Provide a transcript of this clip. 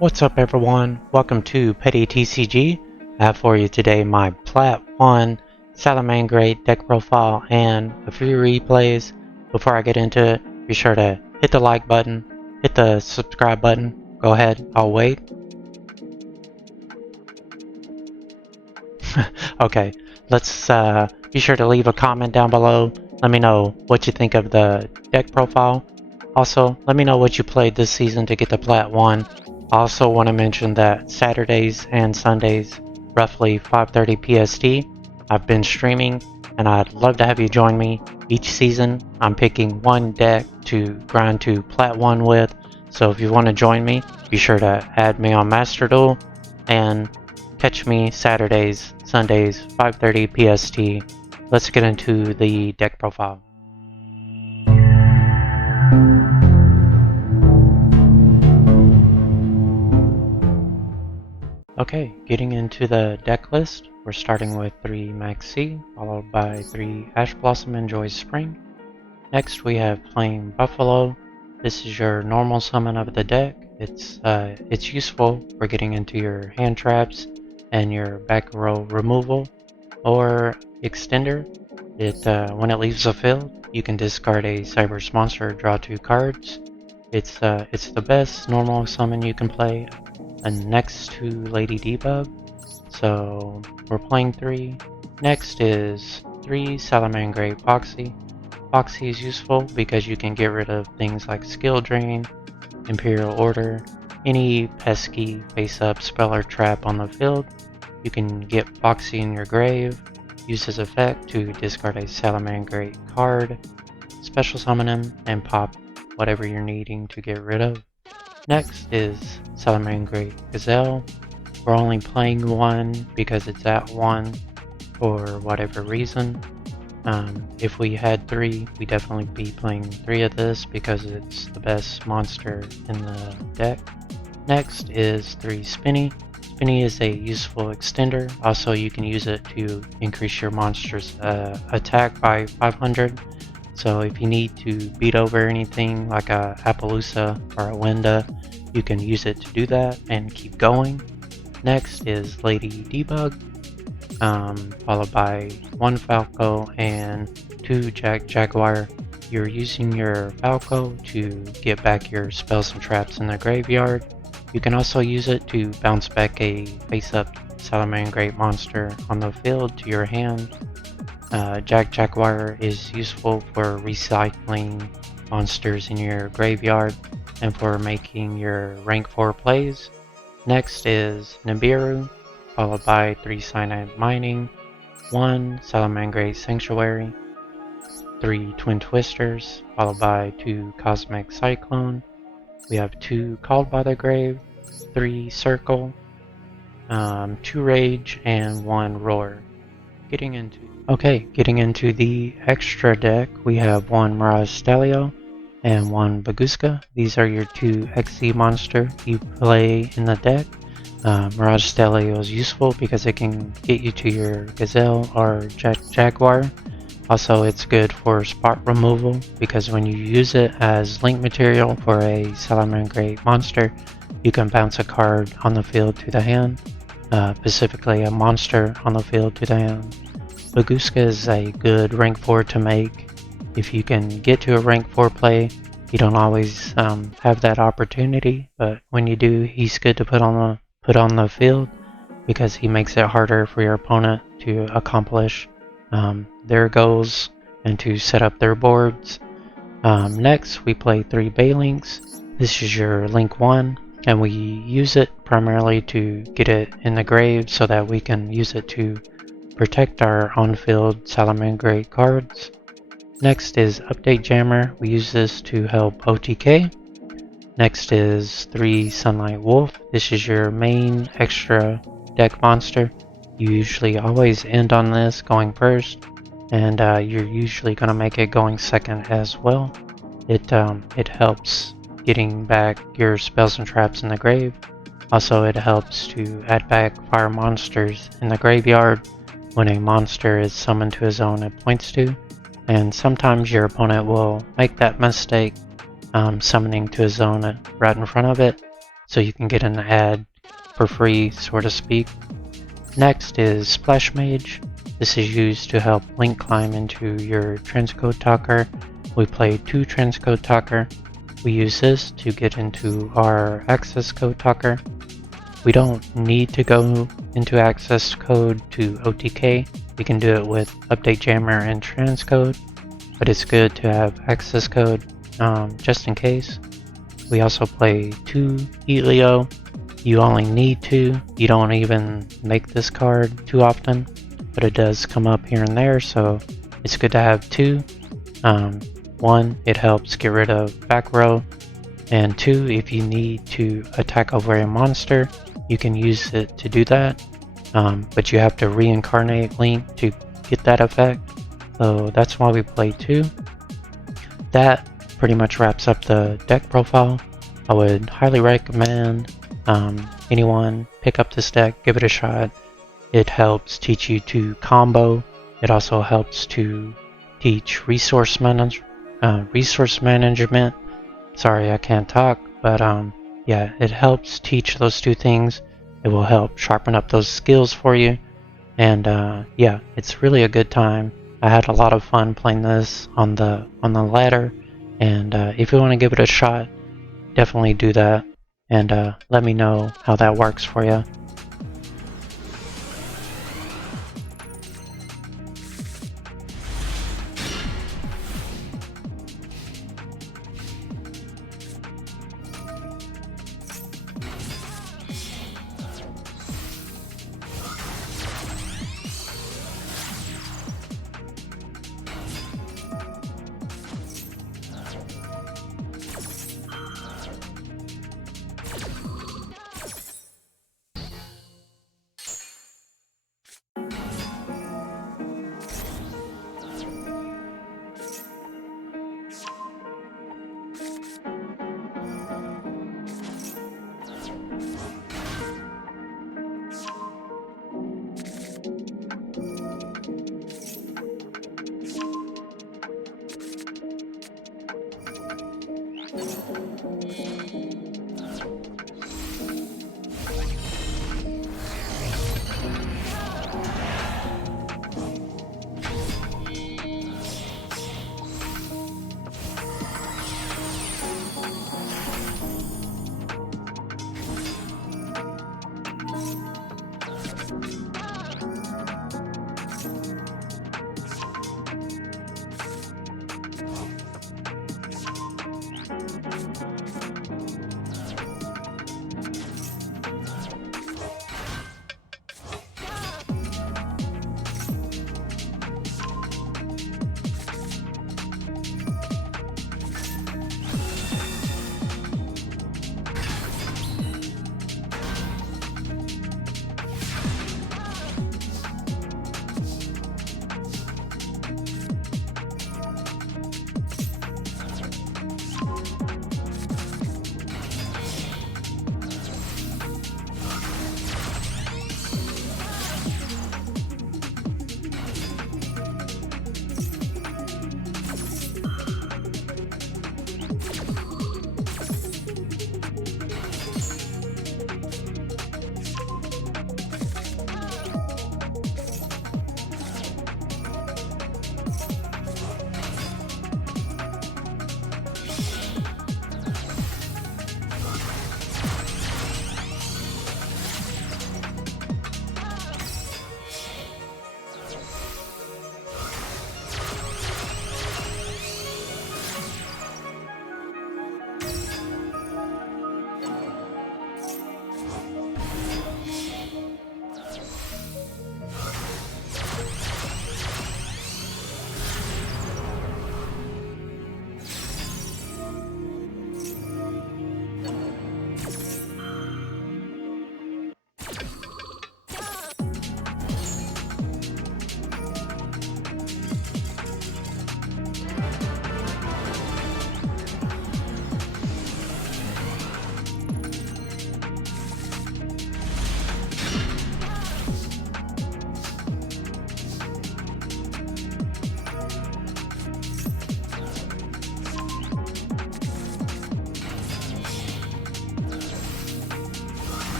What's up everyone, welcome to Petty TCG. I have for you today my Plat 1 Salamangreat deck profile and a few replays. Before I get into it, be sure to hit the like button, hit the subscribe button. Go ahead, I'll wait. Okay, let's be sure to leave a comment down below. Let me know what you think of the deck profile. Also, let me know what you played this season to get the Plat 1. I also want to mention that Saturdays and Sundays, roughly 5:30 PST, I've been streaming, and I'd love to have you join me. Each season, I'm picking one deck to grind to Plat 1 with, so if you want to join me, be sure to add me on Master Duel, and catch me Saturdays, Sundays, 5:30 PST. Let's get into the deck profile. Okay, getting into the deck list, we're starting with 3 Max C, followed by 3 Ash Blossom Enjoys Spring. Next we have Flame Buffalo. This is your normal summon of the deck. It's useful for getting into your hand traps and your back row removal or extender. When it leaves the field, you can discard a Cyber's monster, draw 2 cards. It's the best normal summon you can play. And next to Lady Debug, so we're playing 3. Next is 3 Salamangreat Foxy. Foxy is useful because you can get rid of things like Skill Drain, Imperial Order, any pesky face-up spell or trap on the field. You can get Foxy in your grave, use his effect to discard a Salamangreat card, special summon him, and pop whatever you're needing to get rid of. Next is Salamangreat Gazelle. We're only playing 1 because it's at 1 for whatever reason. If we had 3, we'd definitely be playing 3 of this because it's the best monster in the deck. Next is 3 Spinny. Spinny is a useful extender. Also, you can use it to increase your monster's attack by 500. So if you need to beat over anything like a Appaloosa or a Winda, you can use it to do that and keep going. Next is Lady Debug, followed by 1 Falco and 2 Jaguar. You're using your Falco to get back your spells and traps in the graveyard. You can also use it to bounce back a face-up Salamangreat monster on the field to your hand. Jaguar is useful for recycling monsters in your graveyard and for making your rank 4 plays. Next is Nibiru, followed by 3 Cyanide Mining, 1 Salamangreat Sanctuary, 3 Twin Twisters, followed by 2 Cosmic Cyclone. We have 2 Called by the Grave, 3 Circle, 2 Rage, and 1 Roar. Getting into the extra deck, we have 1 Mirage Stelio and 1 Baguska. These are your 2 XC monster you play in the deck. Mirage Stelio is useful because it can get you to your Gazelle or Jaguar. Also, it's good for spot removal because when you use it as link material for a Salamangreat monster, you can bounce a card on the field to the hand. Specifically a monster on the field to the hand. Baguska is a good rank 4 to make. If you can get to a rank 4 play, you don't always have that opportunity, but when you do, he's good to put on the field because he makes it harder for your opponent to accomplish their goals and to set up their boards. Next, we play 3 Balinks. This is your link 1. And we use it primarily to get it in the grave so that we can use it to protect our on-field Salamangreat cards. Next is Update Jammer. We use this to help OTK. Next is 3 Sunlight Wolf. This is your main extra deck monster. You usually always end on this going first, and you're usually going to make it going second as well. It helps getting back your spells and traps in the grave. Also, it helps to add back fire monsters in the graveyard when a monster is summoned to a zone it points to, and sometimes your opponent will make that mistake summoning to a zone right in front of it, so you can get an ad for free, so to speak. Next is Splash Mage. This is used to help link climb into your transcode talker. We play 2 transcode talker. We use this to get into our access code talker. We don't need to go into access code to OTK. We can do it with update jammer and transcode, but it's good to have access code just in case. We also play 2 Helio. You only need 2. You don't even make this card too often, but it does come up here and there, so it's good to have 2. 1, it helps get rid of back row, and 2, if you need to attack over a monster, you can use it to do that, but you have to reincarnate Link to get that effect, so that's why we play 2. That pretty much wraps up the deck profile. I would highly recommend anyone pick up this deck, give it a shot. It helps teach you to combo. It also helps to teach resource management. Sorry, I can't talk, but yeah, it helps teach those 2 things. It will help sharpen up those skills for you, and yeah, it's really a good time. I had a lot of fun playing this on the ladder, and if you want to give it a shot, definitely do that, and let me know how that works for you.